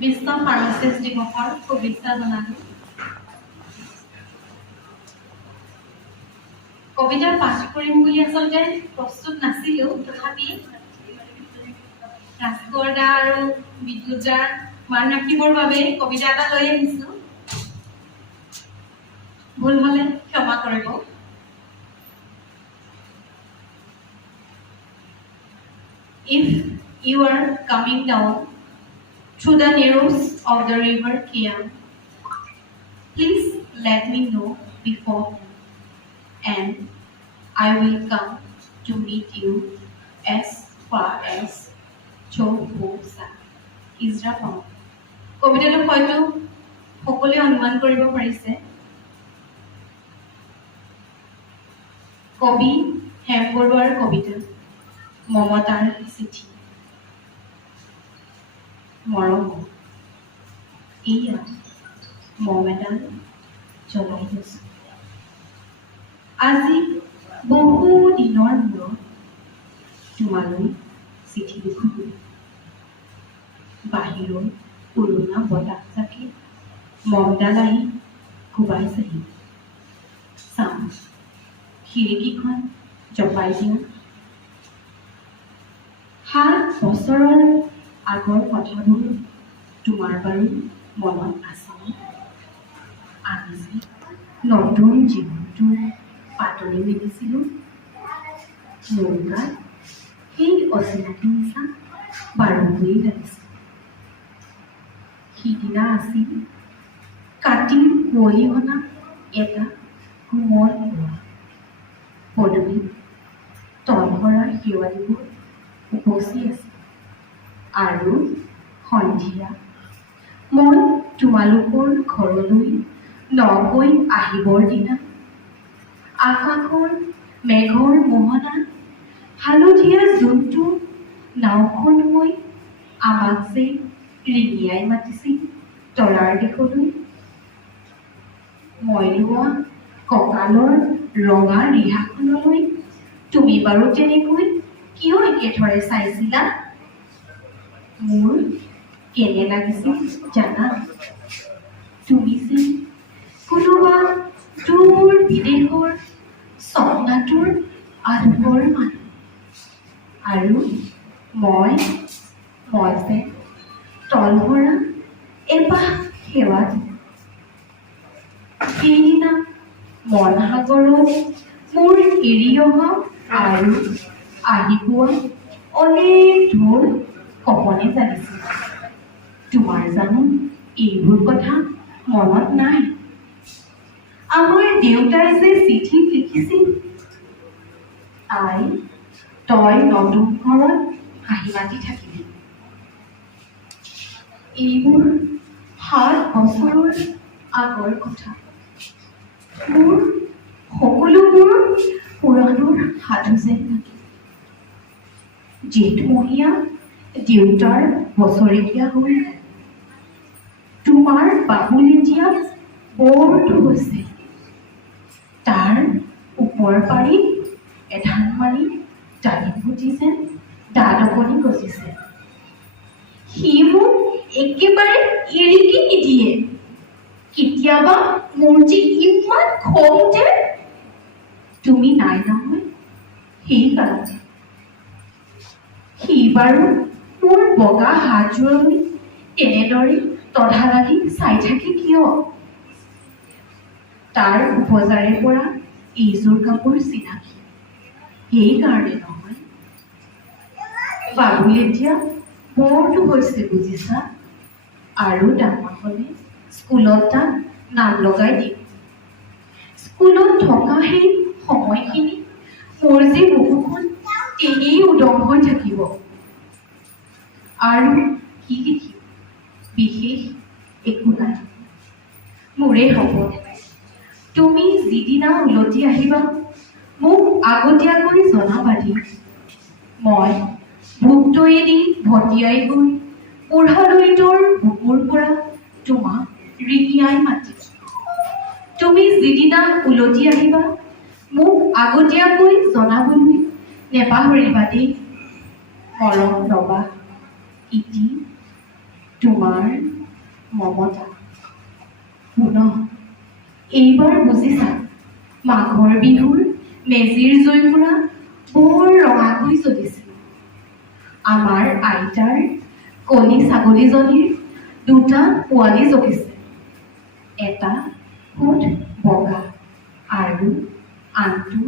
বিশ্ব pharmacist দিৱসৰ শুভেচ্ছা জনালোঁ। কবিতা পাঠ কৰিম বুলি আচলতে প্ৰস্তুত নাছিলোঁ, তথাপি ৰাজকোঁৱৰ দা আৰু বিদ্যুৎ দাৰ মান ৰাখিবৰ বাবে কবিতা এটা লৈ আহিছোঁ। ভুল হ'লে ক্ষমা কৰিব। If you are coming down through the narrows of the river Kian, please let me know beforehand, and I will come to meet you as far as Chogosa, Israel. কবিতাটো হয়তো সকলোৱে অনুমান কৰিব পাৰিছে। কবি হেম বৰুৱাৰ কবিতা মমতাৰ চিঠি। মৰম, এয়া মম এডাল জ্বলাই গৈছো। আজি বহু দিনৰ মূৰত তোমালৈ চিঠি লিখিলো। বাহিৰৰ পুৰণা বতাহজাকে মমডাল আহি কোবাইছেহি। চাওঁ খিৰিকীখন জপাই দিওঁ। 7 বছৰৰ আগৰ কথাবোৰ তোমাৰ বাৰু মনত আছে? আমি যে নতুন জীৱনটোৰ পাতনি মেলিছিলোঁ, মোৰ গাত সেই অচিনাকি নিচা বাৰুকৈয়ে লাগিছিল। সিদিনা আছিল কাতিৰ কুঁৱলী অনা এটা কোমল পুৱা। পদূলিত তলসৰা শেৱালিবোৰ উপচি আছে, আৰু সন্ধিয়া মই তোমালোকৰ ঘৰলৈ নগৈ আহিবৰ দিনা আকাশৰ মেঘৰ মোহনাত হালধীয়া জোনটো নাওখন হৈ আমাক যে ৰিঙিয়াই মাতিছিল তৰাৰ দিশলৈ। মই লোৱা কঁকালৰ ৰঙা ৰিহাখনলৈ তুমি বাৰু তেনেকৈ কিয় একেথৰে চাইছিলা? মোৰ কেনে লাগিছিল জানা? তুমি যে কোনোবা দূৰ বিদেশৰ স্বপ্নাটোৰ আলোকৰ মানুহ, আৰু মই যে তলভৰা এপাহ সেৱা দিওঁ। সেইদিনা মনসাগৰত মোৰ এৰি অহা আৰু আহি পোৱা অনেক ঢোল কপনে জানিছিল। তোমাৰ জানো এইবোৰ কথা মনত নাই? আমাৰ দেউতাই যে চিঠিত লিখিছিল, তই নতুন ঘৰত হাঁহি মাতি থাকিবি। এইবোৰ 7 বছৰৰ আগৰ কথা। মোৰ সকলোবোৰ পুৰাণৰ সাধু যেন লাগে। জেঠমহীয়া দেউতাৰ বছৰেকীয়া হৈ তোমাৰ বাহুল এতিয়া বৰটো হৈছে। তাৰ ওপৰ পাৰি এধান মাৰি ডালিম ফুটি যেন দাঁত অকণি গজিছে। সি মোক একেবাৰে এৰিকি নিদিয়ে। কেতিয়াবা মোৰ যে ইমান খং যে, তুমি নাই নহয় সেইকাৰণে। সি বাৰু মোৰ বগা হাতযোৰলৈ তেনেদৰে তধা লাগি চাই থাকে কিয়? তাৰ উপজাৰে পৰা এইযোৰ কাপোৰ চিনাকি, সেইকাৰণে নহয়। বাবুল এতিয়া বৰটো হৈছে বুজিছা, আৰু ডাঙৰ হ'লে স্কুলত তাক নাম লগাই দিম। স্কুলত থকা সেই সময়খিনি মোৰ যে বুকুখন তেনেই উদং হৈ থাকিব। আৰু কি লিখিম? বিশেষ একো নাই, মোৰে হ'ব। তুমি যিদিনা উলটি আহিবা মোক আগতীয়াকৈ জনাবা দিম। মই ভোগদৈয়েদি ভটিয়াই গৈ বুঢ়াদৈতৰ বুকুৰ পৰা তোমাক ৰিঙিয়াই মাতিম। তুমি যিদিনা উলটি আহিবা মোক আগতীয়াকৈ জনাবলৈ নেপাহৰিবা দেই। মৰম লবা ইতি তোমাৰ মমতা। পুনঃ এইবাৰ বুজিছা, মাঘৰ বিহুৰ মেজিৰ জুইকুৰা বৰ ৰঙাকৈ জ্বলিছিল। আমাৰ আইতাৰ কলি ছাগলীজনীৰ দুটা পোৱালি জগিছে, এটা ফুট বগা আৰু আনটো